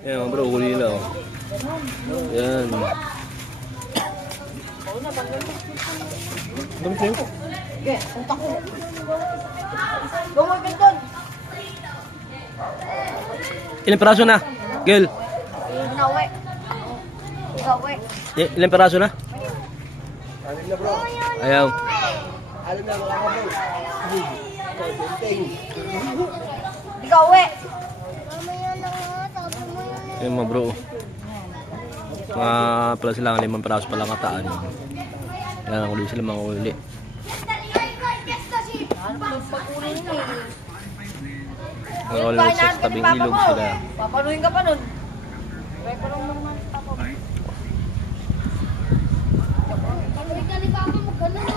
Yan mga bro, huli nila oh. Yan. Dami sa'yo. Okay, utak ko. Gawin ka doon. Ilang peraso na? Girl. Nawe. Gawe. Ilang peraso na? Alam na bro. Ayaw. Alam na mga bro. Gawe. Yan mga bro. Mga pala sila 5 peraso pala kataan. Yan ang uli sila mga uli. Mga uli sa tabing ilog sila. Papanuhin ka pa nun. Kaya pa lang naman papa mo. Papanuhin ka ni papa mo. Ganun.